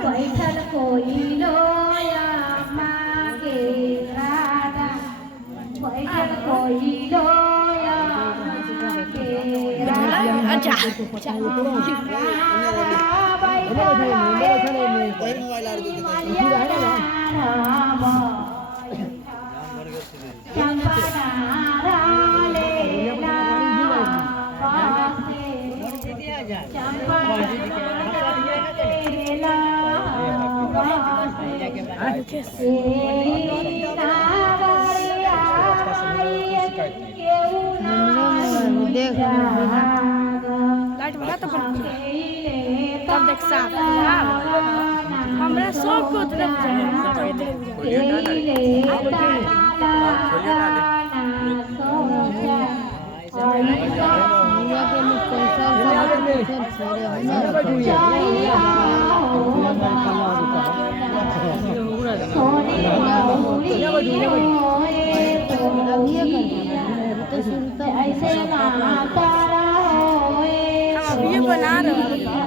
बैठल कोइलो मागे राधा बैठल कोइलो मागे राधा लाइट बना तो तब देख साफ हमरा सब को तरफ ऐसे ये बना रहे